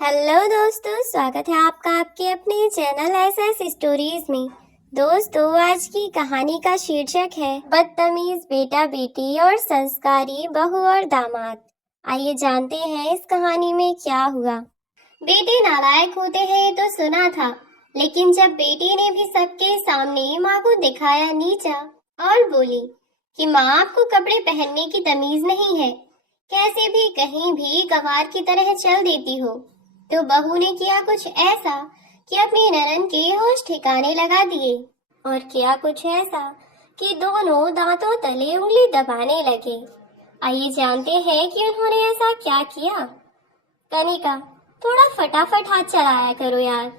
Hello दोस्तों, स्वागत है आपका आपके अपने चैनल एसएस स्टोरीज में। दोस्तों, आज की कहानी का शीर्षक है बदतमीज बेटा बेटी और संस्कारी बहू और दामाद। आइए जानते हैं इस कहानी में क्या हुआ। बेटे नालायक होते हैं तो सुना था, लेकिन जब बेटी ने भी सबके सामने माँ को दिखाया नीचा और बोली कि माँ, आपको कपड़े पहनने की तमीज नहीं है, कैसे भी कहीं भी गवार की तरह चल देती हो, तो बहू ने किया कुछ ऐसा कि अपनी ननद के होश ठिकाने लगा दिए और किया कुछ ऐसा कि दोनों दांतों तले उंगली दबाने लगे। आइए जानते हैं कि उन्होंने ऐसा क्या किया। कनिका, थोड़ा फटाफट हाथ चलाया करो यार,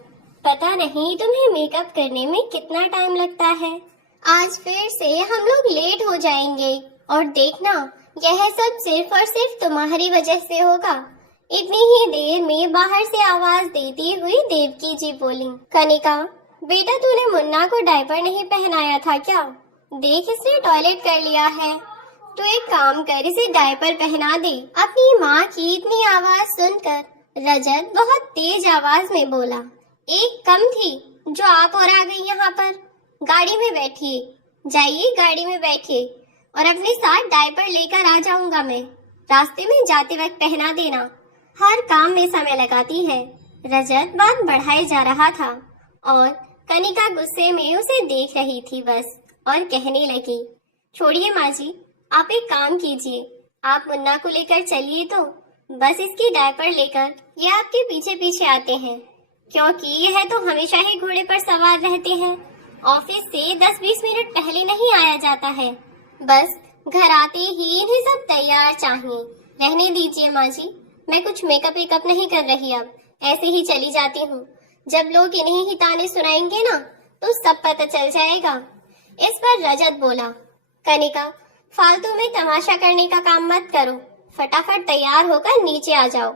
पता नहीं तुम्हें मेकअप करने में कितना टाइम लगता है। आज फिर से हम लोग लेट हो जाएंगे और देखना, यह सब सिर्फ और सिर्फ तुम्हारी वजह से होगा। इतनी ही देर में बाहर से आवाज देती हुई देवकी जी बोली, कनिका बेटा, तूने मुन्ना को डायपर नहीं पहनाया था क्या? देख, इसने टॉयलेट कर लिया है। तू एक काम कर, इसे डायपर पहना दे। अपनी माँ की इतनी आवाज सुनकर रजत बहुत तेज आवाज में बोला, एक कम थी जो आप और आ गई यहाँ पर। गाड़ी में बैठिए, जाइए गाड़ी में बैठिए और अपने साथ डायपर लेकर आ जाऊंगा मैं। रास्ते में जाते वक्त पहना देना, हर काम में समय लगाती है। रजत बात बढ़ाए जा रहा था और कनिका गुस्से में उसे देख रही थी बस, और कहने लगी, छोड़िए माँ जी, आप एक काम कीजिए, आप मुन्ना को लेकर चलिए, तो बस इसकी डायपर लेकर ये आपके पीछे पीछे आते हैं, क्योंकि यह तो हमेशा ही घोड़े पर सवार रहते हैं। ऑफिस से 10-20 मिनट पहले नहीं आया जाता है, बस घर आते ही इन्हें सब तैयार चाहिए। रहने दीजिए माँ जी, मैं कुछ मेकअप वेकअप नहीं कर रही, अब ऐसे ही चली जाती हूँ। जब लोग इन्हीं ही ताने सुनाएंगे ना, तो सब पता चल जाएगा। इस पर रजत बोला, कनिका फालतू में तमाशा करने का काम मत करो, फटाफट तैयार होकर नीचे आ जाओ।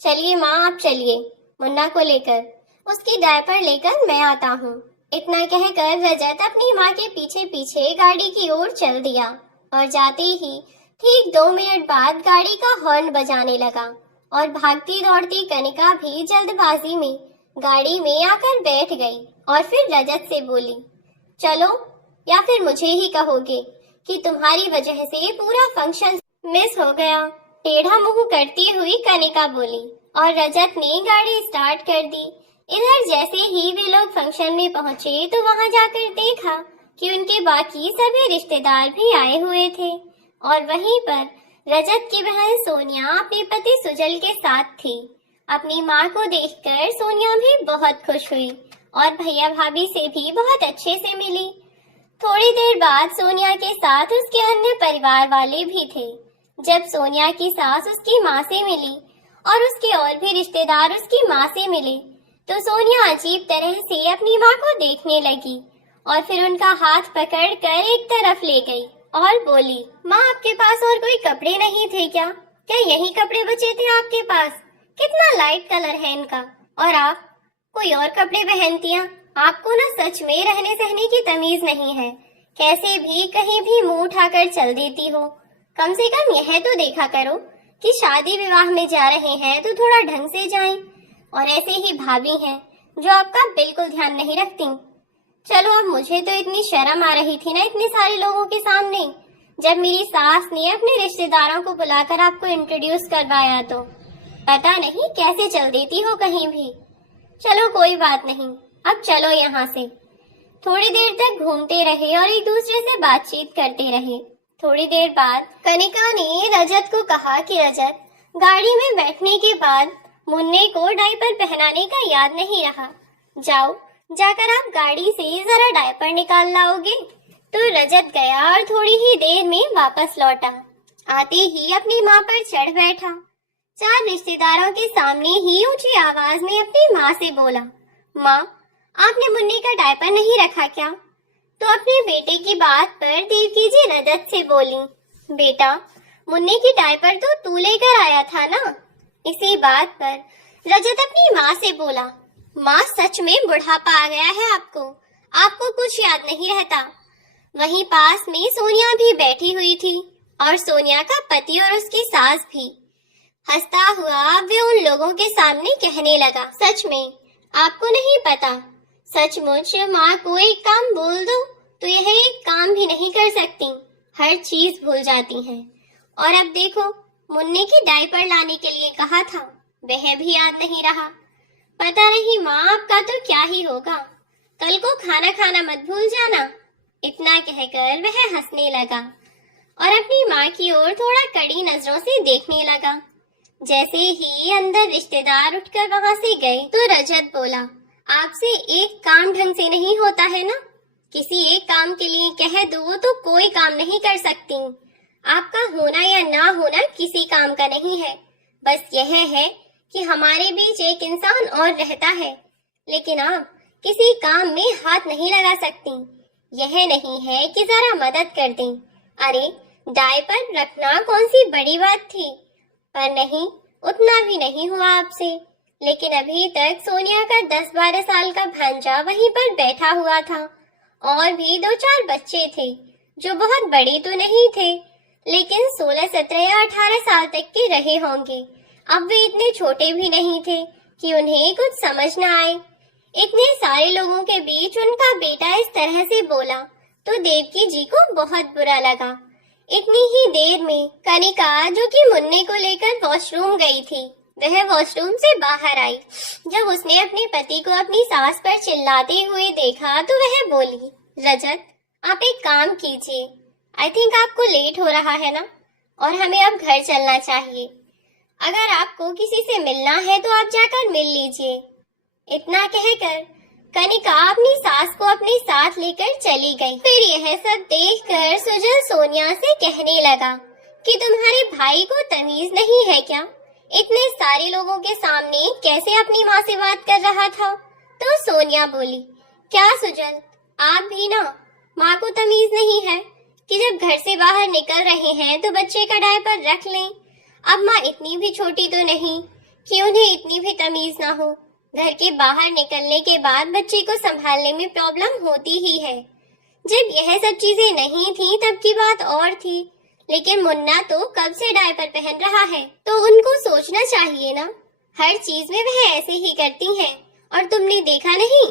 चलिए माँ, आप चलिए, मुन्ना को लेकर उसकी डायपर लेकर मैं आता हूँ। इतना कहकर रजत अपनी माँ के पीछे पीछे गाड़ी की ओर चल दिया और जाते ही ठीक 2 मिनट बाद गाड़ी का हॉर्न बजाने लगा और भागती दौड़ती कनिका भी जल्दबाजी में गाड़ी में आकर बैठ गई और फिर रजत से बोली, चलो, या फिर मुझे ही कहोगे कि तुम्हारी वजह से पूरा फंक्शन मिस हो गया। टेढ़ा मुंह करती हुई कनिका बोली और रजत ने गाड़ी स्टार्ट कर दी। इधर जैसे ही वे लोग फंक्शन में पहुंचे तो वहां जाकर देखा कि उनके बाकी सभी रिश्तेदार भी आए हुए थे और वहीं पर रजत की बहन सोनिया अपने पति सुजल के साथ थी। अपनी माँ को देखकर सोनिया भी बहुत खुश हुई और भैया भाभी से भी बहुत अच्छे से मिली। थोड़ी देर बाद सोनिया के साथ उसके अन्य परिवार वाले भी थे। जब सोनिया की सास उसकी माँ से मिली और उसके और भी रिश्तेदार उसकी माँ से मिले, तो सोनिया अजीब तरह से अपनी माँ को देखने लगी और फिर उनका हाथ पकड़कर एक तरफ ले गई और बोली, माँ, आपके पास और कोई कपड़े नहीं थे क्या? क्या यही कपड़े बचे थे आपके पास? कितना लाइट कलर है इनका, और आप कोई और कपड़े पहनती हैं। आपको ना सच में रहने सहने की तमीज नहीं है, कैसे भी कहीं भी मुंह उठाकर चल देती हो। कम से कम यह तो देखा करो कि शादी विवाह में जा रहे हैं तो थोड़ा ढंग से जाएं, और ऐसे ही भाभी हैं जो आपका बिल्कुल ध्यान नहीं रखती। चलो, अब मुझे तो इतनी शर्म आ रही थी ना इतने सारे लोगों के सामने, जब मेरी सास ने अपने रिश्तेदारों को बुलाकर आपको इंट्रोड्यूस करवाया, तो पता नहीं कैसे चल देती हो कहीं भी। चलो कोई बात नहीं, अब चलो यहाँ से। थोड़ी देर तक घूमते रहे और एक दूसरे से बातचीत करते रहे। थोड़ी देर बाद कनिका ने रजत को कहा कि रजत, गाड़ी में बैठने के बाद मुन्ने को डायपर पहनाने का याद नहीं रहा, जाओ जाकर आप गाड़ी से जरा डायपर निकाल लाओगे। तो रजत गया और थोड़ी ही देर में वापस लौटा। आते ही अपनी माँ पर चढ़ बैठा। 4 रिश्तेदारों के सामने ही ऊंची आवाज में अपनी माँ से बोला, माँ, आपने मुन्ने का डायपर नहीं रखा क्या? तो अपने बेटे की बात पर देवकी जी रजत से बोली, बेटा, मुन्ने की डायपर तो तू लेकर आया था ना। इसी बात पर रजत अपनी माँ से बोला, माँ, सच में बुढ़ापा आ गया है आपको कुछ याद नहीं रहता। वहीं पास में सोनिया भी बैठी हुई थी और सोनिया का पति और उसकी सास भी। हंसता हुआ वे उन लोगों के सामने कहने लगा, सच में आपको नहीं पता, सचमुच माँ को एक काम बोल दो तो यह एक काम भी नहीं कर सकती, हर चीज भूल जाती हैं। और अब देखो, मुन्ने की डायपर लाने के लिए कहा था, वह भी याद नहीं रहा। पता नहीं माँ आपका तो क्या ही होगा, कल को खाना खाना मत भूल जाना। इतना कहकर वह हंसने लगा और अपनी माँ की ओर थोड़ा कड़ी नजरों से देखने लगा। जैसे ही अंदर रिश्तेदार उठकर वहां से गए तो रजत बोला, आपसे एक काम ढंग से नहीं होता है ना, किसी एक काम के लिए कह दो तो कोई काम नहीं कर सकती। आपका होना या ना होना किसी काम का नहीं है, बस यह है कि हमारे बीच एक इंसान और रहता है, लेकिन आप किसी काम में हाथ नहीं लगा सकती। यह नहीं है कि जरा मदद कर दें। अरे डायपर रखना कौन सी बड़ी बात थी, पर नहीं, उतना भी नहीं हुआ आपसे। लेकिन अभी तक सोनिया का 10-12 साल का भांजा वहीं पर बैठा हुआ था, और भी 2-4 बच्चे थे जो बहुत बड़े तो नहीं थे, लेकिन 16, 17 या 18 साल तक के रहे होंगे। अब वे इतने छोटे भी नहीं थे कि उन्हें कुछ समझ न आए। इतने सारे लोगों के बीच उनका बेटा इस तरह से बोला तो देवकी जी को बहुत बुरा लगा। इतनी ही देर में कनिका, जो कि मुन्ने को लेकर वॉशरूम गई थी, वह वॉशरूम से बाहर आई। जब उसने अपने पति को अपनी सास पर चिल्लाते हुए देखा तो वह बोली, रजत आप एक काम कीजिए, आई थिंक आपको लेट हो रहा है ना, और हमें अब घर चलना चाहिए। अगर आपको किसी से मिलना है तो आप जाकर मिल लीजिए। इतना कहकर कनिका अपनी सास को अपने साथ लेकर चली गई। फिर यह सब देखकर सुजल सोनिया से कहने लगा कि तुम्हारे भाई को तमीज नहीं है क्या, इतने सारे लोगों के सामने कैसे अपनी माँ से बात कर रहा था। तो सोनिया बोली, क्या सुजल, आप भी ना, माँ को तमीज नहीं है कि जब घर से बाहर निकल रहे हैं तो बच्चे का डायपर रख लें। अब माँ इतनी भी छोटी तो नहीं कि उन्हें इतनी भी तमीज ना हो। घर के बाहर निकलने के बाद बच्चे को संभालने में प्रॉब्लम होती ही है। जब यह सब चीजें नहीं थी तब की बात और थी, लेकिन मुन्ना तो कब से डायपर पहन रहा है, तो उनको सोचना चाहिए ना, हर चीज में वह ऐसे ही करती हैं। और तुमने देखा नहीं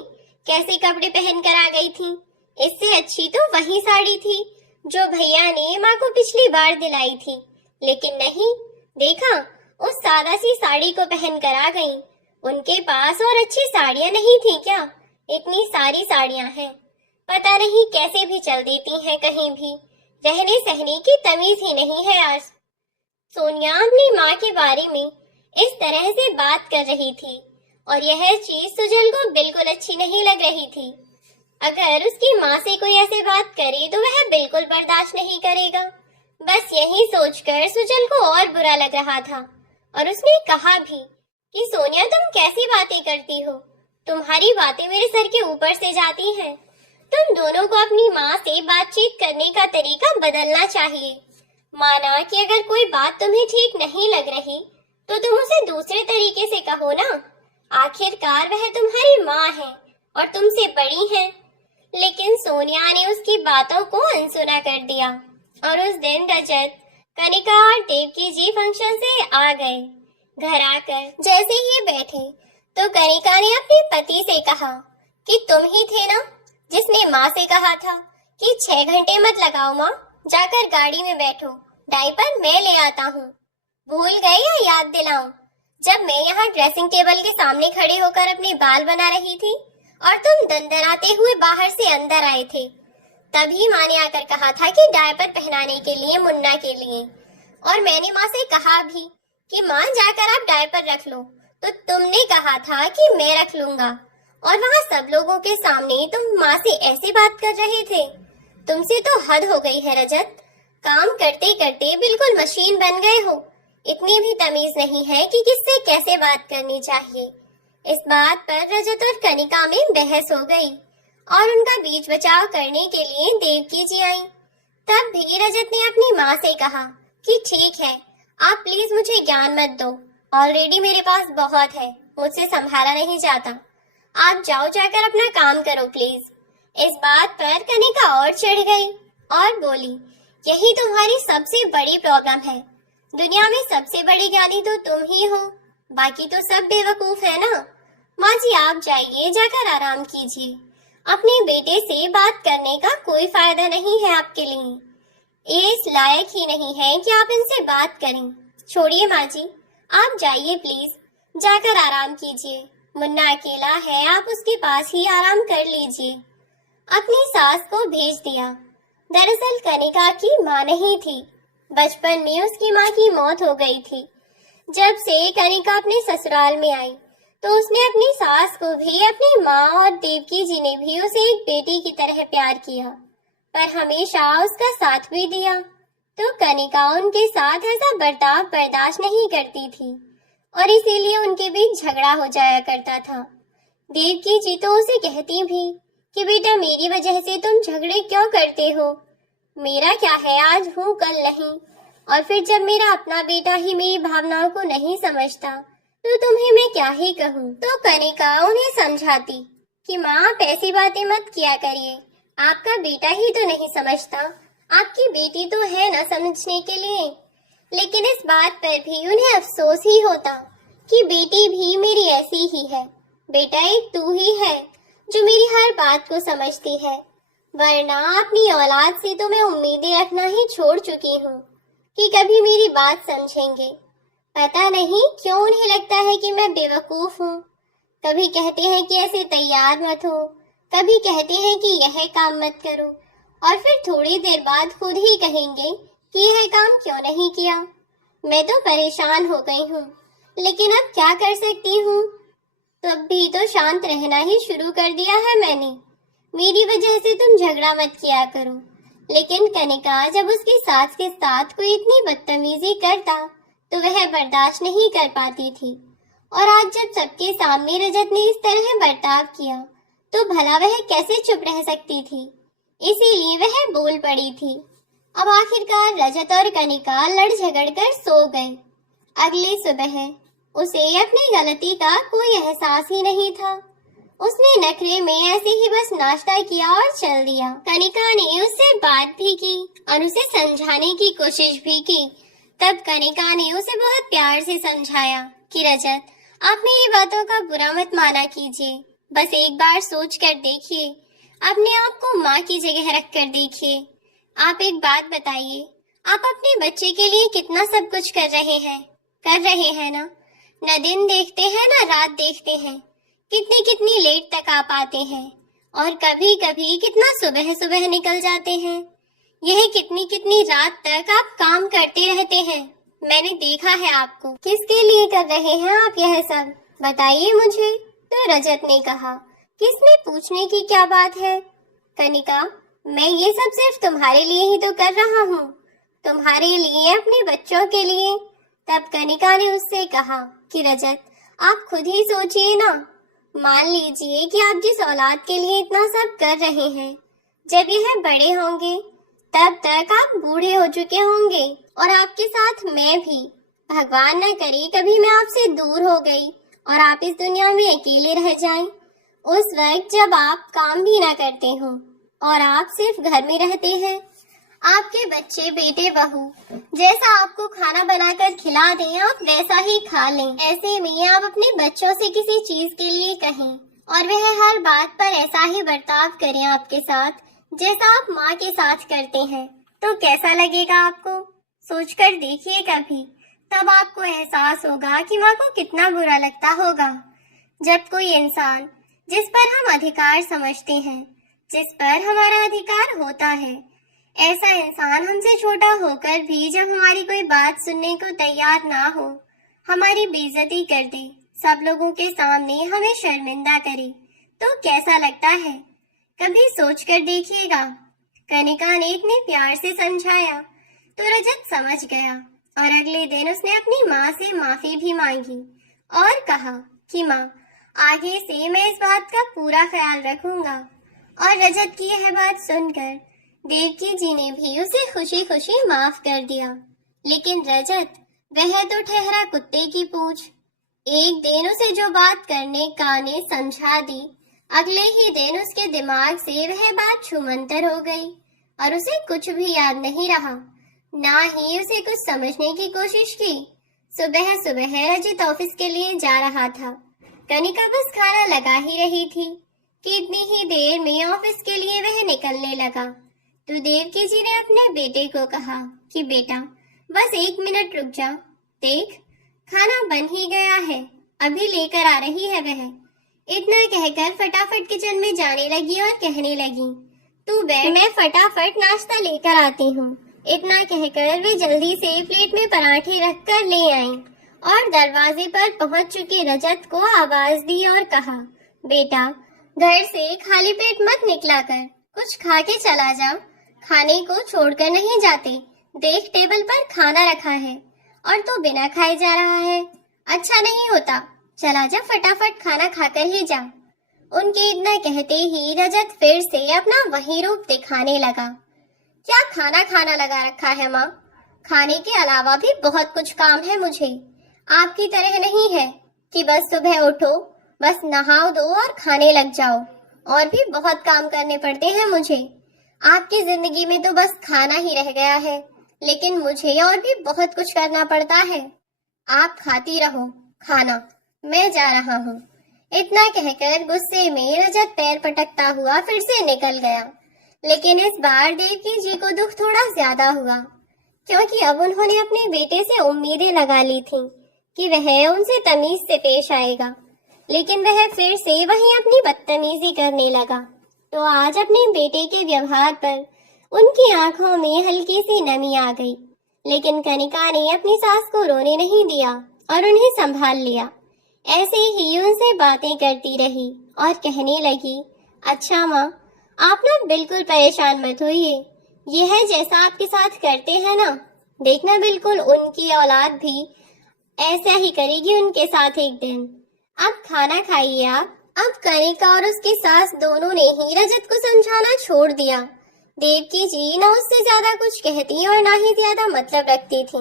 कैसे कपड़े पहन कर आ गई थी, इससे अच्छी तो वही साड़ी थी जो भैया ने माँ को पिछली बार दिलाई थी। लेकिन नहीं, देखा, उस सादा सी साड़ी को पहन कर आ गई। उनके पास और अच्छी साड़ियाँ नहीं थी क्या? इतनी सारी साड़ियाँ हैं, पता नहीं कैसे भी चल देती हैं कहीं भी, रहने सहने की तमीज ही नहीं है आज। सोनिया अपनी माँ के बारे में इस तरह से बात कर रही थी और यह चीज सुजल को बिल्कुल अच्छी नहीं लग रही थी। अगर उसकी माँ से कोई ऐसे बात करे तो वह बिल्कुल बर्दाश्त नहीं करेगा। बस यही सोचकर सुजल को और बुरा लग रहा था और उसने कहा भी कि सोनिया, तुम कैसी बातें करती हो, तुम्हारी बातें मेरे सर के ऊपर से जाती हैं। तुम दोनों को अपनी माँ से बातचीत करने का तरीका बदलना चाहिए। माना कि अगर कोई बात तुम्हें ठीक नहीं लग रही तो तुम उसे दूसरे तरीके से कहो ना, आखिरकार वह तुम्हारी माँ है और तुमसे बड़ी है। लेकिन सोनिया ने उसकी बातों को अनसुना कर दिया और उस दिन रजत, कनिका और देवकी जी फंक्शन से आ गए। घर आकर जैसे ही बैठे तो कनिका ने अपने पति से कहा कि तुम ही थे ना जिसने माँ से कहा था कि 6 घंटे मत लगाओ माँ, जाकर गाड़ी में बैठो, डायपर मैं ले आता हूँ। भूल गए या याद दिलाऊं? जब मैं यहाँ ड्रेसिंग टेबल के सामने खड़े होकर अपने बाल बना रही थी और तुम दंदनाते हुए बाहर से अंदर आए थे, तभी माँ ने आकर कहा था कि डायपर पहनाने के लिए मुन्ना के लिए, और मैंने माँ से कहा भी कि माँ जाकर आप डायपर रख लो, तो तुमने कहा था कि मैं रख लूंगा, और वहाँ सब लोगों के सामने तुम माँ से ऐसी बात कर रहे थे। तुमसे तो हद हो गई है रजत, काम करते करते बिल्कुल मशीन बन गए हो। इतनी भी तमीज नहीं है कि किससे कैसे बात करनी चाहिए। इस बात पर रजत और कनिका में बहस हो गई और उनका बीच बचाव करने के लिए देवकी जी आई। तब भी रजत ने अपनी माँ से कहा कि ठीक है, आप प्लीज मुझे ज्ञान मत दो, ऑलरेडी मेरे पास बहुत है, मुझसे संभाला नहीं जाता, आप जाओ, जाकर अपना काम करो प्लीज। इस बात पर कनिका और चिढ़ गई और बोली, यही तुम्हारी सबसे बड़ी प्रॉब्लम है, दुनिया में सबसे बड़े ज्ञानी तो तुम ही हो, बाकी तो सब बेवकूफ है ना। माँ जी आप जाइए, जाकर आराम कीजिए। अपने बेटे से बात करने का कोई फायदा नहीं है आपके लिए। ये इस लायक ही नहीं है कि आप इनसे बात करें। छोड़िए माँ जी, आप जाइए प्लीज, जाकर आराम कीजिए। मुन्ना अकेला है, आप उसके पास ही आराम कर लीजिए। अपनी सास को भेज दिया। दरअसल कनिका की माँ नहीं थी। बचपन में उसकी माँ की मौत हो गई थी। जब से कनिका अपने ससुराल में आई तो उसने अपनी सास को भी, अपनी माँ और देवकी जी ने भी उसे एक बेटी की तरह प्यार किया, पर हमेशा उसका साथ भी दिया। तो कनिका उनके साथ ऐसा बर्ताव बर्दाश्त नहीं करती थी और इसीलिए उनके बीच झगड़ा हो जाया करता था। देवकी जी तो उसे कहती भी कि बेटा मेरी वजह से तुम झगड़े क्यों करते हो, मेरा क्या है, आज हूँ कल नहीं। और फिर जब मेरा अपना बेटा ही मेरी भावनाओं को नहीं समझता तो तुम्हें मैं क्या ही कहूँ। तो कनिका उन्हें समझाती कि माँ आप ऐसी बातें मत किया करिए, आपका बेटा ही तो नहीं समझता, आपकी बेटी तो है ना समझने के लिए। लेकिन इस बात पर भी उन्हें अफसोस ही होता कि बेटी भी मेरी ऐसी ही है। बेटा एक तू ही है जो मेरी हर बात को समझती है, वरना अपनी औलाद से तो मैं उम्मीदें रखना ही छोड़ चुकी हूँ कि कभी मेरी बात समझेंगे। पता नहीं क्यों उन्हें लगता है कि मैं बेवकूफ हूँ। कभी कहते हैं कि ऐसे तैयार मत हो, कभी कहते हैं कि यह काम मत करो, और फिर थोड़ी देर बाद खुद ही कहेंगे कि यह काम क्यों नहीं किया। मैं तो परेशान हो गई हूँ, लेकिन अब क्या कर सकती हूँ। तब भी तो शांत रहना ही शुरू कर दिया है मैंने। मेरी वजह से तुम झगड़ा मत किया करो। लेकिन कनिका जब उसकी सास के साथ कोई इतनी बदतमीजी करता तो वह बर्दाश्त नहीं कर पाती थी, और आज जब सबके सामने रजत ने इस तरह बर्ताव किया तो भला वह कैसे चुप रह सकती थी। इसीलिए वह बोल पड़ी थी। अब आखिरकार रजत और कनिका लड़ झगड़ कर सो गए। अगली सुबह उसे अपनी गलती का कोई एहसास ही नहीं था। उसने नखरे में ऐसे ही बस नाश्ता किया और चल दिया। कनिका ने उससे बात भी की और उसे समझाने की कोशिश भी की। तब कनिका ने उसे बहुत प्यार से समझाया कि रजत आप मेरी बातों का बुरा मत माना कीजिए, बस एक बार सोच कर देखिए, अपने आप को माँ की जगह रख कर देखिए। आप एक बात बताइए, आप अपने बच्चे के लिए कितना सब कुछ कर रहे हैं ना। न दिन देखते हैं न रात देखते हैं, कितनी कितनी लेट तक आप आते हैं, और कभी कभी कितना सुबह सुबह निकल जाते हैं। यह कितनी कितनी रात तक आप काम करते रहते हैं। मैंने देखा है आपको। किसके लिए कर रहे हैं आप यह सब, बताइए मुझे। तो रजत ने कहा, किसमें पूछने की क्या बात है कनिका, मैं ये सब सिर्फ तुम्हारे लिए ही तो कर रहा हूँ, तुम्हारे लिए, अपने बच्चों के लिए। तब कनिका ने उससे कहा कि रजत आप खुद ही सोचिए ना, मान लीजिए कि आप जिस औलाद के लिए इतना सब कर रहे हैं, जब यह बड़े होंगे तब तक आप बूढ़े हो चुके होंगे, और आपके साथ मैं भी। भगवान न करे कभी मैं आपसे दूर हो गई और आप इस दुनिया में अकेले रह जाएं। उस वक्त जब आप काम भी ना करते हो और आप सिर्फ घर में रहते हैं, आपके बच्चे बेटे बहू जैसा आपको खाना बनाकर खिला दें आप वैसा ही खा लें। ऐसे में आप अपने बच्चों से किसी चीज के लिए कहें और वह हर बात पर ऐसा ही बर्ताव करें आपके साथ जैसा आप माँ के साथ करते हैं, तो कैसा लगेगा आपको। सोच कर देखिए कभी, तब आपको एहसास होगा कि माँ को कितना बुरा लगता होगा। जब कोई इंसान जिस पर हम अधिकार समझते हैं, जिस पर हमारा अधिकार होता है, ऐसा इंसान हमसे छोटा होकर भी जब हमारी कोई बात सुनने को तैयार ना हो, हमारी बेइज्जती कर दे, सब लोगों के सामने हमें शर्मिंदा करे, तो कैसा लगता है। कभी सोच कर देखिएगा। कनिका ने इतने प्यार से समझाया तो रजत समझ गया, और अगले दिन उसने अपनी माँ से माफी भी मांगी और कहा कि माँ आगे से मैं इस बात का पूरा ख्याल रखूंगा। और रजत की यह बात सुनकर देवकी जी ने भी उसे खुशी खुशी माफ कर दिया। लेकिन रजत वह तो ठहरा कुत्ते की पूंछ। एक दिन उसे जो बात करने का ने समझा दी, अगले ही दिन उसके दिमाग से वह बात छूमंतर हो गई और उसे कुछ भी याद नहीं रहा। ना ही उसे कुछ समझने की कोशिश की। सुबह सुबह रजत ऑफिस के लिए जा रहा था। कनिका बस खाना लगा ही रही थी कि इतनी ही देर में ऑफिस के लिए वह निकलने लगा। तो देवकी जी ने अपने बेटे को कहा कि बेटा बस 1 मिनट रुक जा, देख खाना बन ही गया है, अभी लेकर आ रही है वह। इतना कहकर फटाफट किचन में जाने लगी और कहने लगी, तू बैठ, मैं फटाफट नाश्ता लेकर आती हूँ। इतना कहकर वे जल्दी से प्लेट में पराठे रखकर ले आई और दरवाजे पर पहुंच चुके रजत को आवाज दी और कहा, बेटा घर से खाली पेट मत निकला कर, कुछ खा के चला जा, खाने को छोड़कर नहीं जाते। देख टेबल पर खाना रखा है और तू बिना खाए जा रहा है, अच्छा नहीं होता, चला जा फटाफट खाना खाकर ही जा। उनके इतना कहते ही रजत फिर से अपना वही रूप दिखाने लगा। क्या खाना खाना लगा रखा है माँ, खाने के अलावा भी बहुत कुछ काम है मुझे, आपकी तरह नहीं है कि बस सुबह उठो, बस नहाओ धो और खाने लग जाओ, और भी बहुत काम करने पड़ते हैं मुझे। आपकी जिंदगी में तो बस खाना ही रह गया है, लेकिन मुझे और भी बहुत कुछ करना पड़ता है। आप खाती रहो खाना, मैं जा रहा हूँ। इतना कहकर गुस्से में रजत पैर पटकता हुआ फिर से निकल गया। लेकिन इस बार देवकी जी को दुख थोड़ा ज्यादा हुआ, क्योंकि अब उन्होंने अपने बेटे से उम्मीदें लगा ली थीं कि वह उनसे तमीज से पेश आएगा, लेकिन वह फिर से वहीं अपनी बदतमीजी करने लगा। तो आज अपने बेटे के व्यवहार पर उनकी आंखों में हल्की सी नमी आ गई, लेकिन कनिका ने अपनी सास को रोने नहीं दिया और उन्हें संभाल लिया। ऐसे ही उनसे बातें करती रही और कहने लगी, अच्छा माँ, आप ना बिल्कुल परेशान मत होइए, ये है जैसा आपके साथ करते हैं ना, देखना बिल्कुल उनकी औलाद भी ऐसा ही करेगी उनके साथ एक दिन। अब खाना खाइए आप। अब कनिका और उसकी सास दोनों ने ही रजत को समझाना छोड़ दिया। देवकी जी न उससे ज्यादा कुछ कहती और ना ही ज्यादा मतलब रखती थी।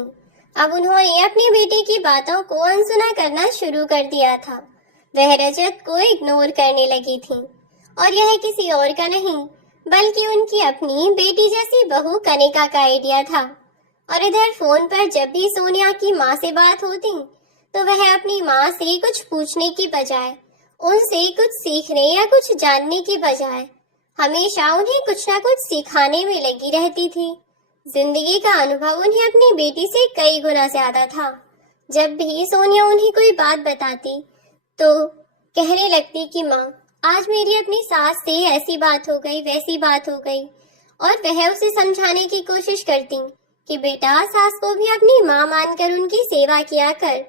अब उन्होंने अपने बेटे की बातों को अनसुना करना शुरू कर दिया था। वह रजत को इग्नोर करने लगी थी, और यह किसी और का नहीं बल्कि उनकी अपनी बेटी जैसी बहू कनिका का आइडिया था। और इधर फोन पर जब भी सोनिया की माँ से बात होती तो वह अपनी माँ से कुछ पूछने की बजाय, उनसे कुछ सीखने या कुछ जानने की बजाय हमेशा उन्हें कुछ ना कुछ सिखाने में लगी रहती थी। जिंदगी का अनुभव उन्हें अपनी बेटी से कई गुना ज्यादा था। जब भी सोनिया उन्हें कोई बात बताती तो कहने लगती कि माँ, आज मेरी अपनी सास से ऐसी बात हो गई, वैसी बात हो गई, और वह उसे समझाने की कोशिश करती कि बेटा सास को भी अपनी माँ मानकर उनकी सेवा किया कर,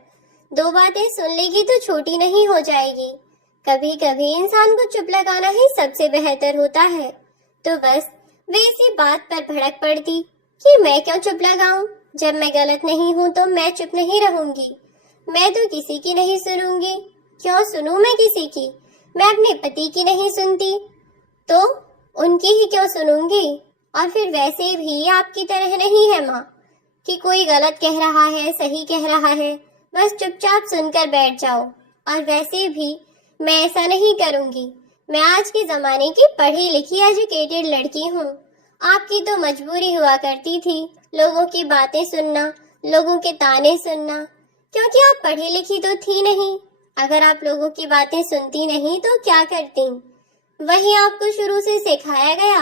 2 बातें सुन लेगी तो छोटी नहीं हो जाएगी। कभी कभी इंसान को चुप लगाना ही सबसे बेहतर होता है। तो बस वे इसी बात पर भड़क पड़ती कि मैं क्यों चुप लगाऊं, जब मैं गलत नहीं हूं तो मैं चुप नहीं रहूंगी, मैं तो किसी की नहीं सुनूंगी, क्यों सुनूं मैं किसी की, मैं अपने पति की नहीं सुनती तो उनकी ही क्यों सुनूंगी। और फिर वैसे भी आपकी तरह नहीं है माँ कि कोई गलत कह रहा है, सही कह रहा है, बस चुपचाप सुनकर बैठ जाओ। और वैसे भी मैं ऐसा नहीं करूंगी, मैं आज के जमाने की पढ़ी लिखी एजुकेटेड लड़की हूँ। आपकी तो मजबूरी हुआ करती थी लोगों की बातें सुनना, लोगों के ताने सुनना, क्योंकि आप पढ़ी लिखी तो थी नहीं। अगर आप लोगों की बातें सुनती नहीं तो क्या करती, वही आपको शुरू से सिखाया गया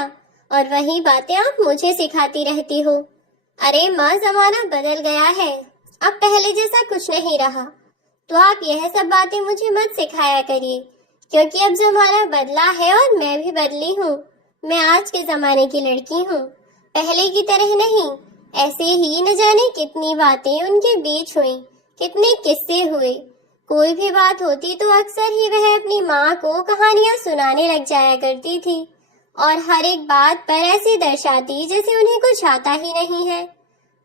और वही बातें आप मुझे सिखाती रहती हो। अरे माँ, जमाना बदल गया है, अब पहले जैसा कुछ नहीं रहा, तो आप यह सब बातें मुझे मत सिखाया करिए, क्योंकि अब जमाना बदला है और मैं भी बदली हूँ। मैं आज के जमाने की लड़की हूँ, पहले की तरह नहीं। ऐसे ही न जाने कितनी बातें उनके बीच हुई, कितने किस्से हुए। कोई भी बात होती तो अक्सर ही वह अपनी माँ को कहानियां सुनाने लग जाया करती थी, और हर एक बात पर ऐसे दर्शाती जैसे उन्हें कुछ आता ही नहीं है।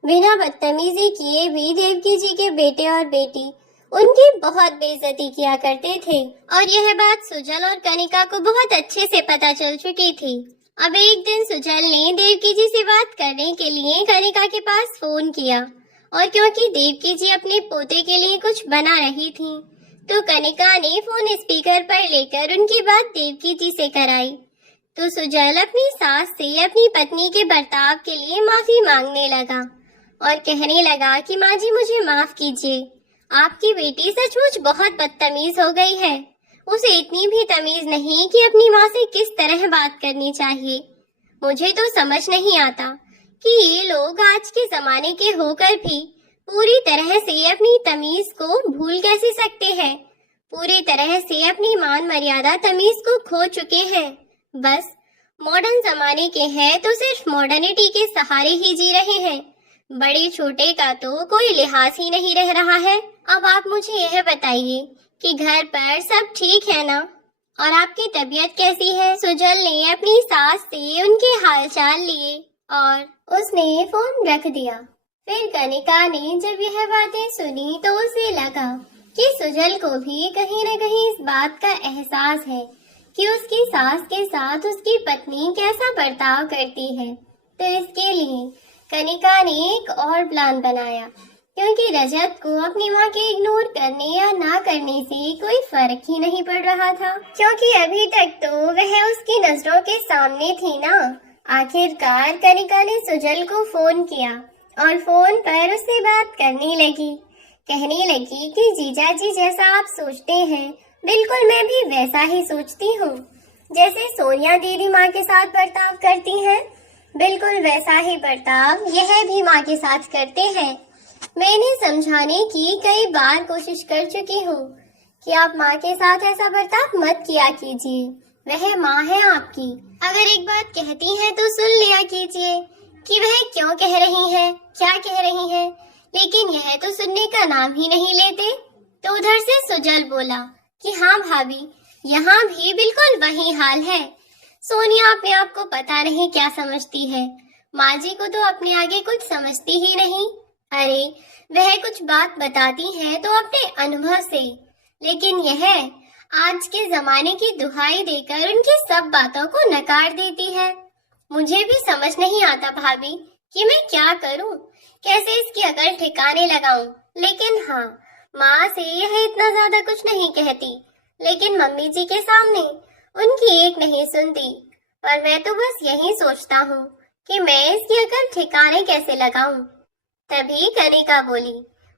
बिना बदतमीजी किए भी देवकी जी के बेटे और बेटी उनकी बहुत बेइज्जती किया करते थे, और यह बात सुजल और कनिका को बहुत अच्छे से पता चल चुकी थी। अब एक दिन सुजल ने देवकी जी से बात करने के लिए कनिका के पास फोन किया, और क्योंकि देवकी जी अपने पोते के लिए कुछ बना रही थी, तो कनिका ने फोन स्पीकर पर लेकर उनकी बात देवकी जी से कराई। तो सुजल अपनी सास से अपनी पत्नी के बर्ताव के लिए माफी मांगने लगा, और कहने लगा कि माँ जी मुझे माफ कीजिए, आपकी बेटी सचमुच बहुत बदतमीज हो गई है। उसे इतनी भी तमीज नहीं कि अपनी माँ से किस तरह बात करनी चाहिए। मुझे तो समझ नहीं आता कि ये लोग आज के जमाने के होकर भी पूरी तरह से अपनी तमीज को भूल कैसे सकते हैं। पूरी तरह से अपनी मान मर्यादा तमीज को खो चुके हैं। बस मॉडर्न जमाने के हैं तो सिर्फ मॉडर्निटी के सहारे ही जी रहे हैं। बड़े छोटे का तो कोई लिहाज ही नहीं रह रहा है। अब आप मुझे यह बताइए कि घर पर सब ठीक है ना, और आपकी तबीयत कैसी है? सुजल ने अपनी सास से उनके हालचाल लिए और उसने फोन रख दिया। फिर कनिका ने जब यह बातें सुनी तो उसे लगा कि सुजल को भी कहीं न कहीं इस बात का एहसास है कि उसकी सास के साथ उसकी पत्नी कैसा बर्ताव करती है। तो इसके लिए कनिका ने एक और प्लान बनाया, क्योंकि रजत को अपनी माँ के इग्नोर करने या ना करने से कोई फर्क ही नहीं पड़ रहा था, क्योंकि अभी तक तो वह उसकी नजरों के सामने थी ना। आखिरकार कनिका ने सुजल को फोन किया और फोन पर उससे बात करने लगी। कहने लगी कि जीजा जी जैसा आप सोचते हैं बिल्कुल मैं भी वैसा ही सोचती हूँ। जैसे सोनिया दीदी माँ के साथ बर्ताव करती हैं, बिल्कुल वैसा ही बर्ताव यह भी माँ के साथ करते हैं। मैंने समझाने की कई बार कोशिश कर चुकी हूँ कि आप माँ के साथ ऐसा बर्ताव मत किया कीजिए, वह माँ है आपकी। अगर एक बात कहती है तो सुन लिया कीजिए कि वह क्यों कह रही है, क्या कह रही है, लेकिन यह तो सुनने का नाम ही नहीं लेते। तो उधर से सुजल बोला कि हाँ भाभी, यहाँ भी बिल्कुल वही हाल है। सोनिया अपने आप को पता नहीं क्या समझती है, माँ जी को तो अपने आगे कुछ समझती ही नहीं। अरे वह कुछ बात बताती है तो अपने अनुभव से, लेकिन यह आज के जमाने की दुहाई देकर उनकी सब बातों को नकार देती है। मुझे भी समझ नहीं आता भाभी कि मैं क्या करूं, कैसे इसकी अकल ठिकाने लगाऊं। लेकिन हाँ, माँ से यह इतना ज्यादा कुछ नहीं कहती, लेकिन मम्मी जी के सामने उनकी एक नहीं सुनती। और मैं तो बस यही सोचता हूँ कि मैं इसकी अकल ठिकाने कैसे लगाऊं। तभी कनिका बोली,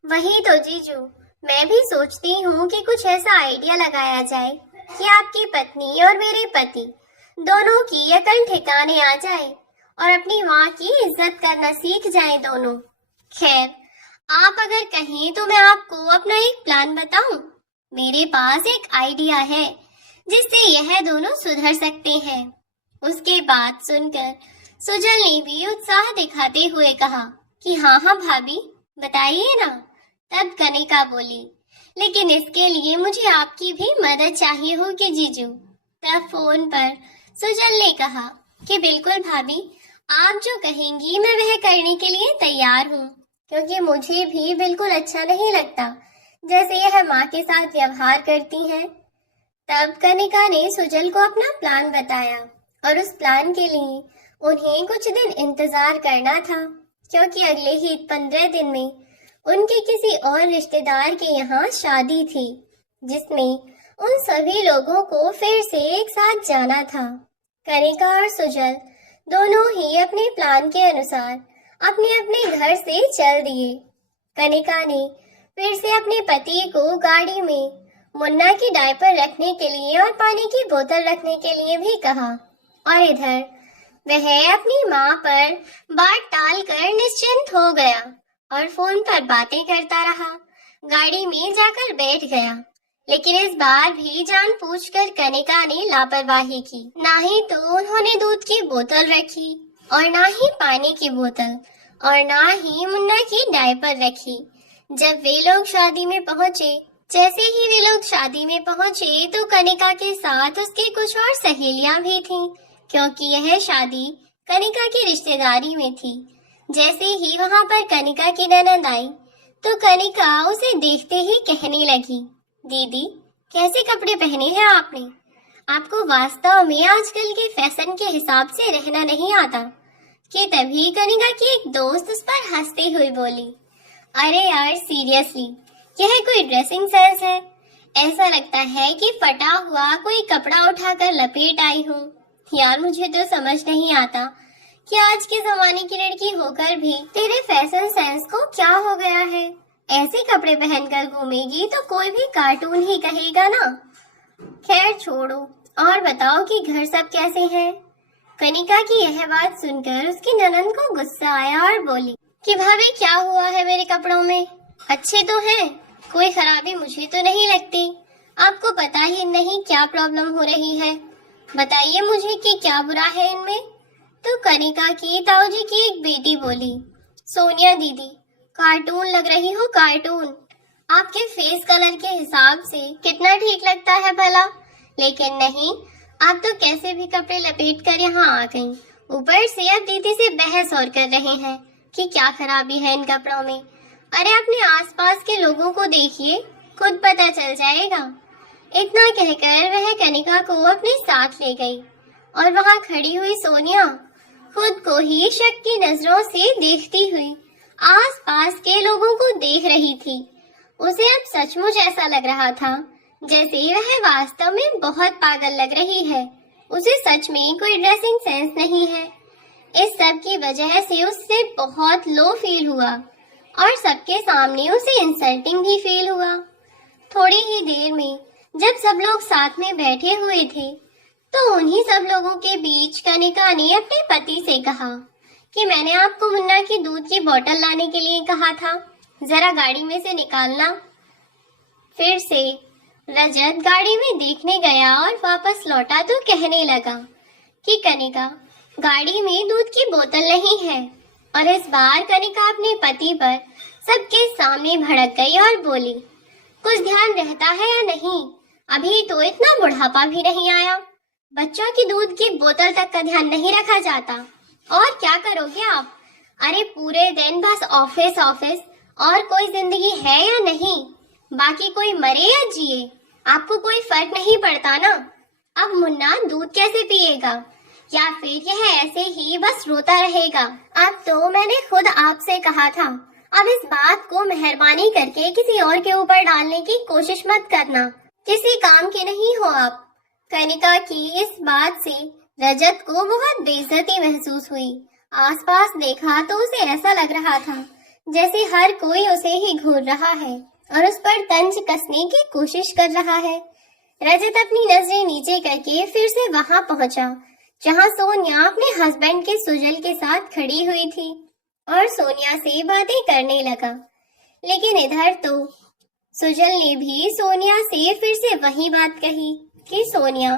वही तो जीजू, मैं भी सोचती हूँ कि कुछ ऐसा आइडिया लगाया जाए कि आपकी पत्नी और मेरे पति दोनों की अकल ठिकाने आ जाए और अपनी माँ की इज्जत करना सीख जाए दोनों। खैर, आप अगर कहें तो मैं आपको अपना एक प्लान बताऊं। मेरे पास एक आइडिया है जिससे यह दोनों सुधर सकते हैं। उसके बाद सुनकर सुजल ने भी उत्साह दिखाते हुए कहा कि हाँ हाँ भाभी, बताइए ना। तब कनिका बोली, लेकिन इसके लिए मुझे आपकी भी मदद चाहिए होगी जीजू। तब फोन पर सुजल ने कहा कि बिल्कुल भाभी, आप जो कहेंगी मैं वह करने के लिए तैयार हूँ, क्योंकि मुझे भी बिल्कुल अच्छा नहीं लगता जैसे यह माँ के साथ व्यवहार करती है। तब कनिका ने सुजल को अपना प्लान बताया और उस प्लान के लिए उन्हें कुछ दिन इंतजार करना था, क्योंकि अगले ही 15 दिन में उनके किसी और रिश्तेदार के यहाँ शादी थी, जिसमें उन सभी लोगों को फिर से एक साथ जाना था। कनिका और सुजल दोनों ही अपने प्लान के अनुसार अपने अपने घर से चल दिए। कनिका ने फिर से अपने पति को गाड़ी में मुन्ना की डायपर रखने के लिए और पानी की बोतल रखने के लिए भी कहा, और इधर वह अपनी माँ पर बात टालकर निश्चिंत हो गया और फोन पर बातें करता रहा। गाड़ी में जाकर बैठ गया, लेकिन इस बार भी जानबूझकर कनिका ने लापरवाही की। ना ही तो उन्होंने दूध की बोतल रखी और ना ही पानी की बोतल और ना ही मुन्ना की डायपर रखी। जब वे लोग शादी में पहुँचे, जैसे ही वे लोग शादी में पहुँचे तो कनिका के साथ उसकी कुछ और सहेलियां भी थीं, क्योंकि यह शादी कनिका की रिश्तेदारी में थी। जैसे ही वहां पर कनिका की ननद आई तो कनिका उसे देखते ही कहने लगी, दीदी कैसे कपड़े पहने हैं आपने? आपको वास्तव में आजकल के फैशन के हिसाब से रहना नहीं आता। कि तभी कनिका की एक दोस्त उस पर हंसते हुए बोली, अरे यार सीरियसली, यह कोई ड्रेसिंग सेंस है? ऐसा लगता है कि फटा हुआ कोई कपड़ा उठाकर लपेट आई हूँ। यार मुझे तो समझ नहीं आता कि आज के जमाने की लड़की होकर भी तेरे फैशन सेंस को क्या हो गया है। ऐसे कपड़े पहनकर घूमेगी तो कोई भी कार्टून ही कहेगा ना। खैर छोड़ो और बताओ कि घर सब कैसे हैं। कनिका की यह बात सुनकर उसकी ननद को गुस्सा आया और बोली कि भाभी क्या हुआ है मेरे कपड़ों में, अच्छे तो हैं, कोई खराबी मुझे तो नहीं लगती। आपको पता ही नहीं क्या प्रॉब्लम हो रही है, बताइए मुझे कि क्या बुरा है इनमें। तो कनिका की ताऊजी की एक बेटी बोली, सोनिया दीदी कार्टून लग रही हो कार्टून, आपके फेस कलर के हिसाब से कितना ठीक लगता है भला। लेकिन नहीं, आप तो कैसे भी कपड़े लपेट कर यहाँ आ गईं। ऊपर से अब दीदी से बहस और कर रहे हैं कि क्या खराबी है इन कपड़ों में। अरे अपने आसपास के लोगों को देखिए, खुद पता चल जाएगा। इतना कहकर वह कनिका को अपने साथ ले गई और वहाँ खड़ी हुई सोनिया खुद को ही शक की नजरों से देखती हुई आसपास के लोगों को देख रही थी। उसे अब सचमुच ऐसा लग रहा था जैसे वह वास्तव में बहुत पागल लग रही है। उसे सच में कोई ड्रेसिंग सेंस नहीं है। इस सब की वजह से उससे बहुत लो फील हुआ और सबके सामने उसे इंसल्टिंग भी फील हुआ। थोड़ी ही देर में जब सब लोग साथ में बैठे हुए थे तो उन्हीं सब लोगों के बीच कनिका ने अपने पति से कहा कि मैंने आपको मुन्ना की दूध की बोतल लाने के लिए कहा था, जरा गाड़ी में से निकालना। फिर से रजत गाड़ी में देखने गया और वापस लौटा तो कहने लगा कि कनिका गाड़ी में दूध की बोतल नहीं है। और इस बार कनिका अपने पति पर सबके सामने भड़क गई और बोली, कुछ ध्यान रहता है या नहीं, अभी तो इतना बुढ़ापा भी नहीं आया, बच्चों की दूध की बोतल तक का ध्यान नहीं रखा जाता। और क्या करोगे आप? अरे पूरे दिन बस ऑफिस ऑफिस, और कोई जिंदगी है या नहीं? बाकी कोई मरे या जिए आपको कोई फर्क नहीं पड़ता ना। अब मुन्ना दूध कैसे पिएगा, या फिर यह ऐसे ही बस रोता रहेगा? अब तो मैंने खुद आपसे कहा था, अब इस बात को मेहरबानी करके किसी और के ऊपर डालने की कोशिश मत करना, किसी काम के नहीं हो आप। कनिका की इस बात से रजत को बहुत बेइज्जती महसूस हुई। आसपास देखा तो उसे ऐसा लग रहा था जैसे हर कोई उसे ही घूर रहा है और उस पर तंज कसने की कोशिश कर रहा है। रजत अपनी नजरें नीचे करके फिर से वहां पहुंचा जहां सोनिया अपने हस्बैंड के सुजल के साथ खड़ी हुई थी और सोनिया से बातें करने लगा। लेकिन इधर तो सुजल ने भी सोनिया से फिर से वही बात कही कि सोनिया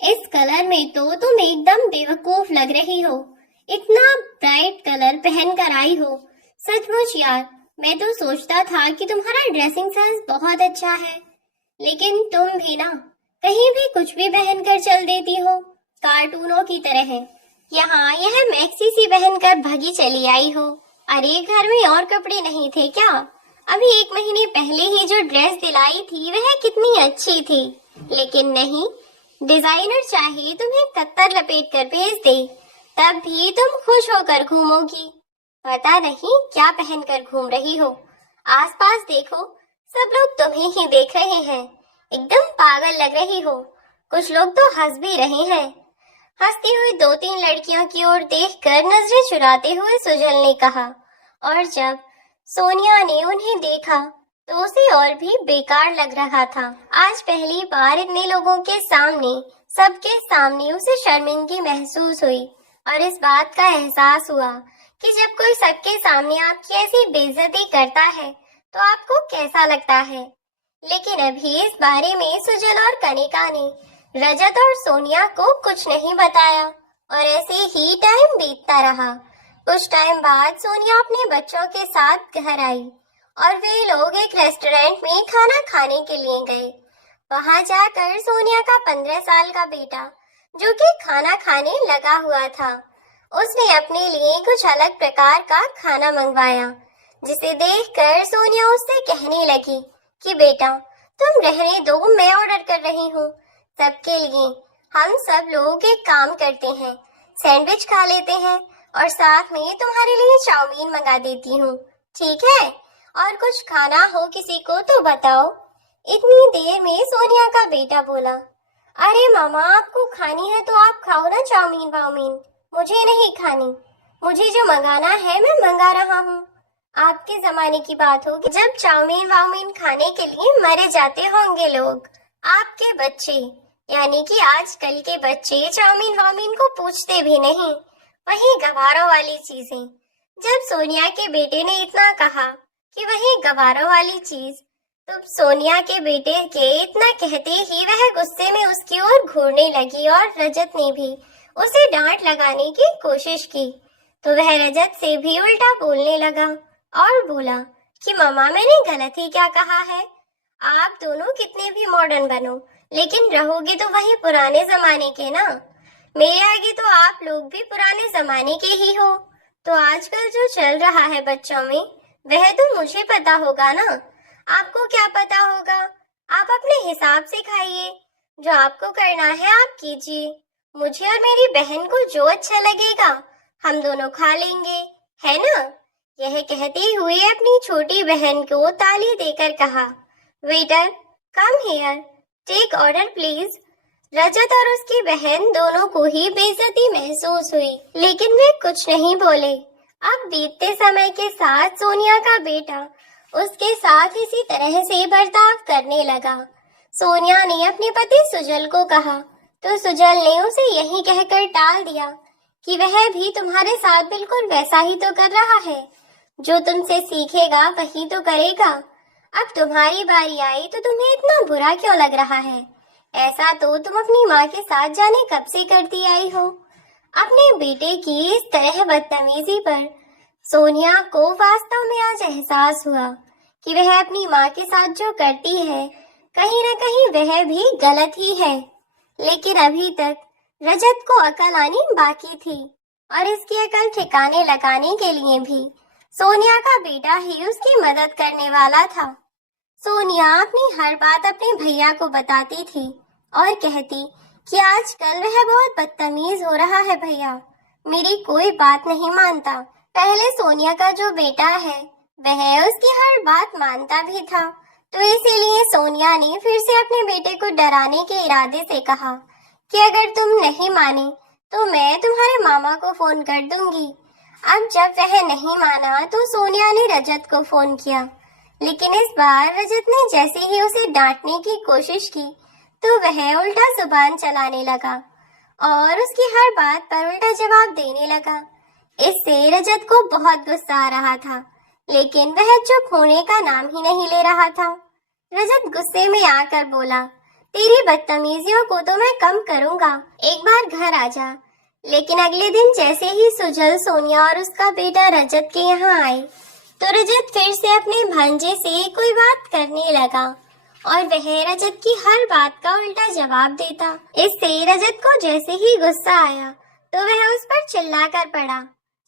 इस कलर में तो तुम एकदम बेवकूफ लग रही हो, इतना ब्राइट कलर पहन कर आई हो। सचमुच यार, मैं तो सोचता था कि तुम्हारा ड्रेसिंग सेंस बहुत अच्छा है, लेकिन तुम भी ना कहीं भी कुछ भी पहन कर चल देती हो, कार्टूनों की तरह। यहाँ यह मैक्सी सी पहनकर भगी चली आई हो। अरे घर में और कपड़े नहीं थे क्या? अभी 1 महीने पहले ही जो ड्रेस दिलाई थी वह कितनी अच्छी थी, लेकिन नहीं, डिजाइनर चाहे तुम्हें तत्तर लपेट कर भेज दे तब भी तुम खुश होकर घूमोगी। पता नहीं क्या पहनकर घूम रही हो। आसपास देखो, सब लोग तुम्हें ही देख रहे हैं, एकदम पागल लग रही हो। कुछ लोग तो हंस भी रहे हैं। हंसती हुई 2-3 लड़कियों की ओर देखकर नजरें चुराते हुए सुजल ने कहा, और जब सोनिया ने उन्हें देखा तो उसे और भी बेकार लग रहा था। आज पहली बार इतने लोगों के सामने, सबके सामने उसे शर्मिंदगी महसूस हुई और इस बात का एहसास हुआ कि जब कोई सबके सामने आपकी ऐसी बेइज्जती करता है तो आपको कैसा लगता है। लेकिन अभी इस बारे में सुजल और कनिका ने रजत और सोनिया को कुछ नहीं बताया और ऐसे ही टाइम बीतता रहा। कुछ टाइम बाद सोनिया अपने बच्चों के साथ घर आई और वे लोग एक रेस्टोरेंट में खाना खाने के लिए गए। वहां जाकर सोनिया का 15 साल का बेटा, जो कि खाना खाने लगा हुआ था, उसने अपने लिए कुछ अलग प्रकार का खाना मंगवाया, जिसे देखकर सोनिया उससे कहने लगी कि बेटा तुम रहने दो, मैं ऑर्डर कर रही हूँ सबके लिए। हम सब लोग एक काम करते हैं, सैंडविच खा लेते हैं और साथ में तुम्हारे लिए चाउमीन मंगा देती हूँ, ठीक है? और कुछ खाना हो किसी को तो बताओ। इतनी देर में सोनिया का बेटा बोला, अरे मामा आपको खानी है तो आप खाओ ना चाउमीन वाउमीन, मुझे नहीं खानी। मुझे जो मंगाना है मैं मंगा रहा हूँ। आपके जमाने की बात होगी जब चाउमीन वाउमीन खाने के लिए मरे जाते होंगे लोग। आपके बच्चे यानी कि आजकल के बच्चे चाउमीन वाउमीन को पूछते भी नहीं। वही गवारों वाली चीजें। जब सोनिया के बेटे ने इतना कहा कि वही गवारों वाली चीज, तो सोनिया के बेटे के इतना कहते ही वह गुस्से में उसकी ओर घूरने लगी और रजत ने भी उसे डांट लगाने की कोशिश की। तो वह रजत से भी उल्टा बोलने लगा और बोला कि मम्मा मैंने गलत ही क्या कहा है। आप दोनों कितने भी मॉडर्न बनो लेकिन रहोगे तो वही पुराने जमाने के ना। मेरे आगे तो आप लोग भी पुराने जमाने के ही हो। तो आजकल जो चल रहा है बच्चों में वह तो मुझे पता होगा ना, आपको क्या पता होगा। आप अपने हिसाब से खाइए, जो आपको करना है आप कीजिए। मुझे और मेरी बहन को जो अच्छा लगेगा हम दोनों खा लेंगे, है ना। यह कहते हुए अपनी छोटी बहन को ताली देकर कहा, waiter come here, take order please. Rajat और उसकी बहन दोनों को ही बेइज्जती महसूस हुई लेकिन वे कुछ नहीं बोले। अब बीतते समय के साथ सोनिया का बेटा उसके साथ इसी तरह से बर्ताव करने लगा। सोनिया ने अपने पति सुजल को कहा तो सुजल ने उसे यही कहकर टाल दिया कि वह भी तुम्हारे साथ बिल्कुल वैसा ही तो कर रहा है, जो तुमसे सीखेगा वही तो करेगा। अब तुम्हारी बारी आई तो तुम्हें इतना बुरा क्यों लग रहा है। ऐसा तो तुम अपनी माँ के साथ जाने कब से करती आई हो। अपने बेटे की इस तरह बदतमीजी पर सोनिया को वास्तव में आज एहसास हुआ कि वह अपनी माँ के साथ जो करती है कहीं न कहीं वह भी गलत ही है। लेकिन अभी तक रजत को अकल आनी बाकी थी और इसकी अकल ठिकाने लगाने के लिए भी सोनिया का बेटा ही उसकी मदद करने वाला था। सोनिया अपनी हर बात अपने भैया को बताती थी और कहती कि आजकल वह बहुत बदतमीज हो रहा है भैया, मेरी कोई बात नहीं मानता। पहले सोनिया का जो बेटा है वह उसकी हर बात मानता भी था, तो इसीलिए सोनिया ने फिर से अपने बेटे को डराने के इरादे से कहा कि अगर तुम नहीं माने तो मैं तुम्हारे मामा को फोन कर दूंगी। अब जब वह नहीं माना तो सोनिया ने रजत को फोन किया, लेकिन इस बार रजत ने जैसे ही उसे डांटने की कोशिश की तो वह उल्टा जुबान चलाने लगा और उसकी हर बात पर उल्टा जवाब देने लगा। इससे रजत को बहुत गुस्सा आ रहा था, लेकिन वह चुप होने का नाम ही नहीं ले रहा था। रजत गुस्से में आकर बोला, तेरी बदतमीजियों को तो मैं कम करूंगा, एक बार घर आ जा। लेकिन अगले दिन जैसे ही सुजल, सोनिया और उसका बेटा रजत के यहाँ आए तो रजत फिर से अपने भांजे से कोई बात करने लगा और वह रजत की हर बात का उल्टा जवाब देता। इससे रजत को जैसे ही गुस्सा आया तो वह उस पर चिल्ला कर पड़ा,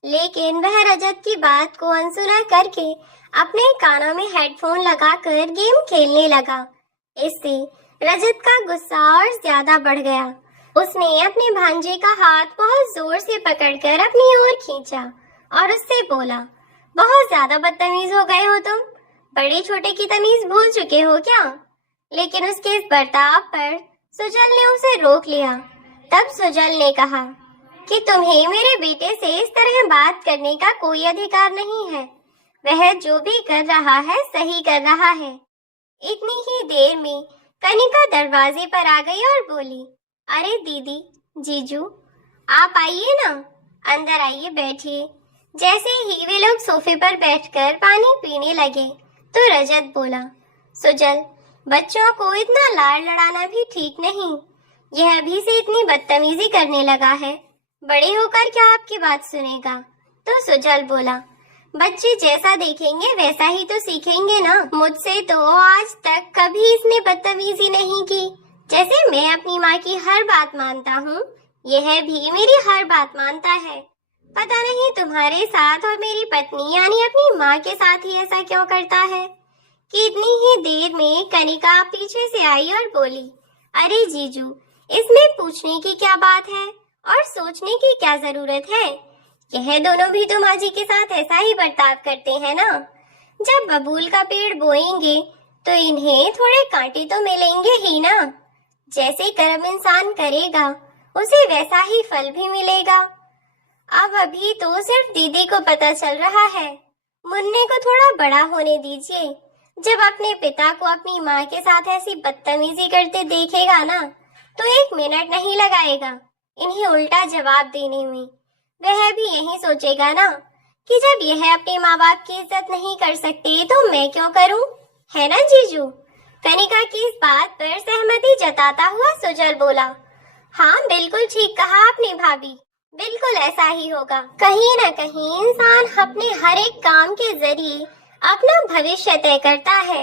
लेकिन वह रजत की बात को अनसुना करके अपने कानों में हेडफोन लगाकर गेम खेलने लगा। इससे रजत का गुस्सा और ज्यादा बढ़ गया। उसने अपने भांजे का हाथ बहुत जोर से पकड़कर अपनी ओर खींचा और उससे बोला, बहुत ज्यादा बदतमीज हो गए हो तुम, बड़े छोटे की तमीज भूल चुके हो क्या। लेकिन उसके इस बर्ताव पर सुजल ने उसे रोक लिया। तब सुजल ने कहा कि तुम्हें मेरे बेटे से इस तरह बात करने का कोई अधिकार नहीं है, वह जो भी कर रहा है सही कर रहा है। इतनी ही देर में कनिका दरवाजे पर आ गई और बोली, अरे दीदी, जीजू आप आइए ना, अंदर आइए बैठिए। जैसे ही वे लोग सोफे पर बैठकर पानी पीने लगे तो रजत बोला, सुजल बच्चों को इतना लाड़ लड़ाना भी ठीक नहीं, यह अभी से इतनी बदतमीजी करने लगा है, बड़े होकर क्या आपकी बात सुनेगा। तो सुजल बोला, बच्चे जैसा देखेंगे वैसा ही तो सीखेंगे ना। मुझसे तो आज तक कभी इसने बदतमीजी नहीं की। जैसे मैं अपनी माँ की हर बात मानता हूँ, यह भी मेरी हर बात मानता है। पता नहीं तुम्हारे साथ और मेरी पत्नी यानी अपनी माँ के साथ ही ऐसा क्यों करता है। कि इतनी ही देर में कनिका पीछे से आई और बोली, अरे जीजू, इसमें पूछने की क्या बात है और सोचने की क्या जरूरत है। यह दोनों भी तो माँ जी के साथ ऐसा ही बर्ताव करते हैं ना। जब बबूल का पेड़ बोएंगे तो इन्हें थोड़े कांटे तो मिलेंगे ही ना। जैसे कर्म इंसान करेगा उसे वैसा ही फल भी मिलेगा। अब अभी तो सिर्फ दीदी को पता चल रहा है। मुन्ने को थोड़ा बड़ा होने दीजिए। जब अपने पिता को अपनी माँ के साथ ऐसी बदतमीजी करते देखेगा ना, तो 1 मिनट नहीं लगाएगा इन्हें उल्टा जवाब देने में। वह भी यही सोचेगा ना कि जब यह अपने माँ बाप की इज्जत नहीं कर सकते तो मैं क्यों करूं, है ना जीजू? कनिका की इस बात पर सहमति जताता हुआ सुजल बोला, हाँ बिल्कुल ठीक कहा आपने भाभी, बिल्कुल ऐसा ही होगा। कहीं न कहीं इंसान अपने हर एक काम के जरिए अपना भविष्य तय करता है।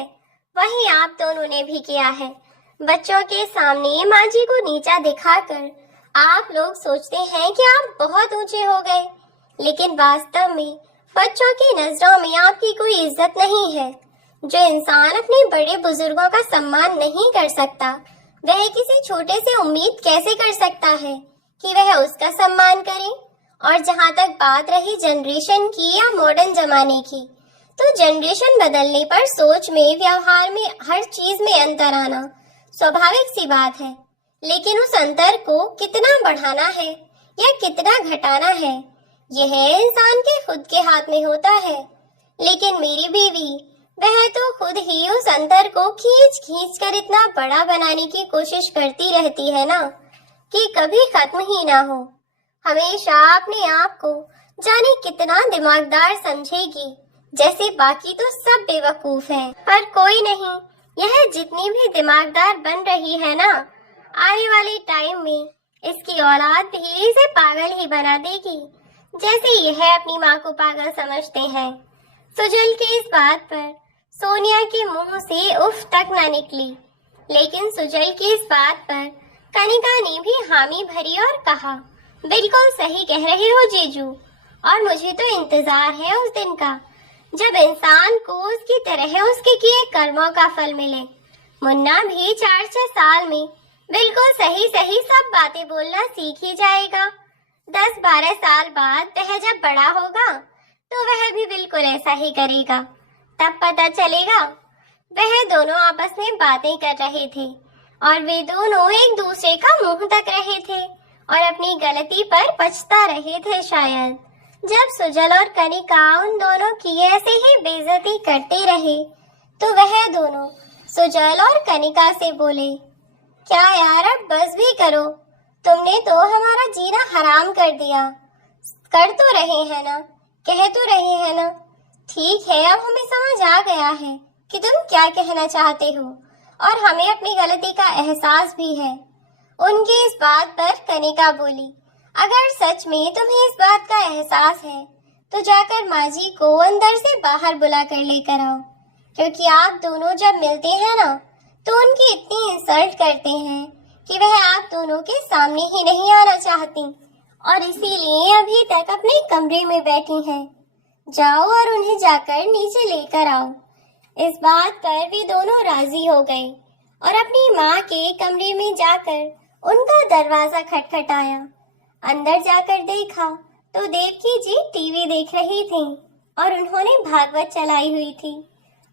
वही आप दोनों ने भी किया है। बच्चों के सामने माँ जी को नीचा दिखाकर आप लोग सोचते हैं कि आप बहुत ऊंचे हो गए, लेकिन वास्तव में बच्चों की नजरों में आपकी कोई इज्जत नहीं है। जो इंसान अपने बड़े बुजुर्गों का सम्मान नहीं कर सकता, वह किसी छोटे से उम्मीद कैसे कर सकता है कि वह उसका सम्मान करे? और जहाँ तक बात रही जनरेशन की या मॉडर्न जमाने की, तो जनरेशन बदलने पर सोच में, व्यवहार में, हर चीज में अंतर आना स्वाभाविक सी बात है। लेकिन उस अंतर को कितना बढ़ाना है या कितना घटाना है, यह इंसान के खुद के हाथ में होता है। लेकिन मेरी बीवी, वह तो खुद ही उस अंतर को खींच खींच कर इतना बड़ा बनाने की कोशिश करती रहती है ना, कि कभी खत्म ही ना हो। हमेशा अपने आप को जाने कितना दिमागदार समझेगी, जैसे बाकी तो सब बेवकूफ हैं। पर कोई नहीं, यह जितनी भी दिमागदार बन रही है ना, आने वाले टाइम में इसकी औलाद भी इसे पागल ही बना देगी, जैसे यह अपनी माँ को पागल समझते हैं। सुजल की इस बात पर सोनिया के मुंह से उफ तक न निकली, लेकिन सुजल की इस बात पर कनिका ने भी हामी भरी और कहा, बिल्कुल सही कह रहे हो जीजू, और मुझे तो इंतजार है उस दिन का जब इंसान को उसकी तरह उसके किए कर्मों का फल मिले। मुन्ना भी 4-6 साल में बिल्कुल सही सही सब बातें बोलना सीख ही जाएगा। 10-12 साल बाद वह जब बड़ा होगा तो वह भी बिल्कुल ऐसा ही करेगा। तब पता चलेगा। वह दोनों आपस में बातें कर रहे थे और वे दोनों एक दूसरे का मुंह तक रहे थे और अपनी गलती पर पछता रहे थे शायद। जब सुजल और कनिका उन दोनों की ऐसे ही बेइज्जती करते रहे तो वह दोनों सुजल और कनिका से बोले, क्या यार, अब बस भी करो, तुमने तो हमारा जीना हराम कर दिया। कर तो रहे हैं ना, कह तो रहे हैं ना, ठीक है, अब हमें समझ आ गया है कि तुम क्या कहना चाहते हो और हमें अपनी गलती का एहसास भी है। उनकी इस बात पर कनिका बोली, अगर सच में तुम्हें इस बात का एहसास है तो जाकर माँ जी को अंदर से बाहर बुला कर लेकर आओ, क्योंकि आप दोनों जब मिलते हैं ना तो उनकी इतनी इंसल्ट करते हैं कि वह आप दोनों के सामने ही नहीं आना चाहती और इसीलिए अभी तक अपने कमरे में बैठी हैं। जाओ और उन्हें जाकर नीचे लेकर आओ। इस बात पर वे दोनों राजी हो गए और अपनी माँ के कमरे में जाकर उनका दरवाजा खटखटाया। अंदर जाकर देखा तो देवकी जी टीवी देख रही थी और उन्होंने भागवत चलाई हुई थी।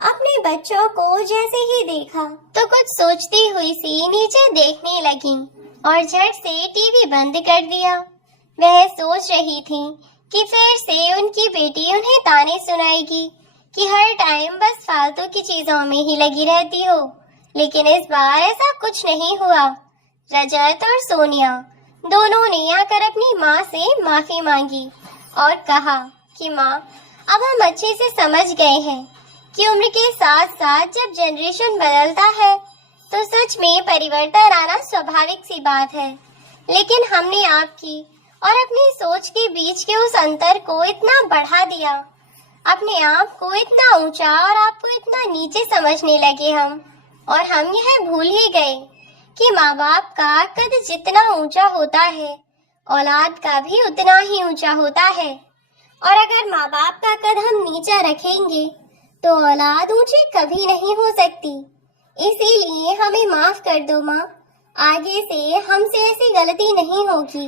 अपने बच्चों को जैसे ही देखा तो कुछ सोचती हुई सी नीचे देखने लगी और झट से टीवी बंद कर दिया। वह सोच रही थी कि फिर से उनकी बेटी उन्हें ताने सुनाएगी कि हर टाइम बस फालतू की चीजों में ही लगी रहती हो, लेकिन इस बार ऐसा कुछ नहीं हुआ। रजत और सोनिया दोनों ने आकर अपनी माँ से माफी मांगी और कहा कि माँ, अब हम अच्छे से समझ गए हैं कि उम्र के साथ साथ जब जनरेशन बदलता है तो सच में परिवर्तन आना स्वाभाविक सी बात है, लेकिन हमने आपकी और अपनी सोच के बीच के उस अंतर को इतना बढ़ा दिया, अपने आप को इतना ऊंचा और आपको इतना नीचे समझने लगे हम, और हम यह भूल ही गए कि माँ बाप का कद जितना ऊंचा होता है औलाद का भी उतना ही ऊंचा होता है, और अगर माँ बाप का कद हम नीचा रखेंगे तो औलाद ऊंची कभी नहीं हो सकती। इसीलिए हमें माफ कर दो माँ, आगे से हमसे ऐसी गलती नहीं होगी,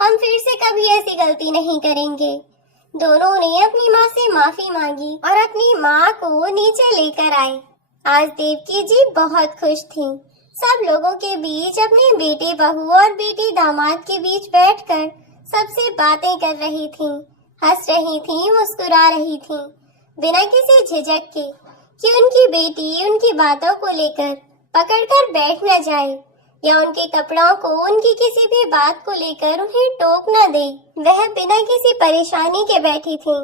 हम फिर से कभी ऐसी गलती नहीं करेंगे। दोनों ने अपनी माँ से माफी मांगी और अपनी माँ को नीचे लेकर आए। आज देवकी जी बहुत खुश थीं। सब लोगों के बीच अपने बेटे बहू और बेटी दामाद के बीच बैठकर सबसे बातें कर रही थीं, हंस रही थीं, मुस्कुरा रही थीं, बिना किसी झिझक के कि उनकी बेटी उनकी बातों को लेकर पकड़कर बैठ न जाए या उनके कपड़ों को उनकी किसी भी बात को लेकर उन्हें टोक न दे। वह बिना किसी परेशानी के बैठी थीं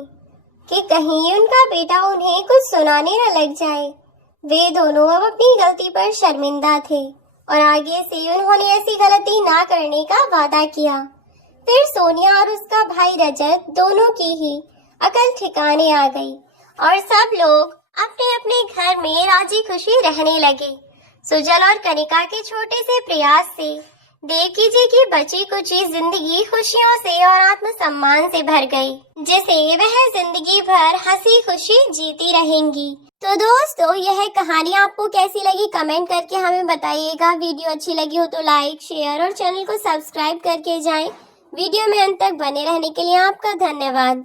कि कहीं उनका बेटा उन्हें कुछ सुनाने न लग जाए। वे दोनों अब अपनी गलती पर शर्मिंदा थे और आगे से उन्होंने ऐसी गलती ना करने का वादा किया। फिर सोनिया और उसका भाई रजत दोनों की ही अकल ठिकाने आ गई और सब लोग अपने अपने घर में राजी खुशी रहने लगे। सुजल और कनिका के छोटे से प्रयास से देवकी जी की बची कुची जिंदगी खुशियों से और आत्मसम्मान से भर गई, जिसे वह जिंदगी भर हंसी खुशी जीती रहेंगी। तो दोस्तों, यह कहानी आपको कैसी लगी कमेंट करके हमें बताइएगा। वीडियो अच्छी लगी हो तो लाइक शेयर और चैनल को सब्सक्राइब करके जाएं। वीडियो में अंत तक बने रहने के लिए आपका धन्यवाद।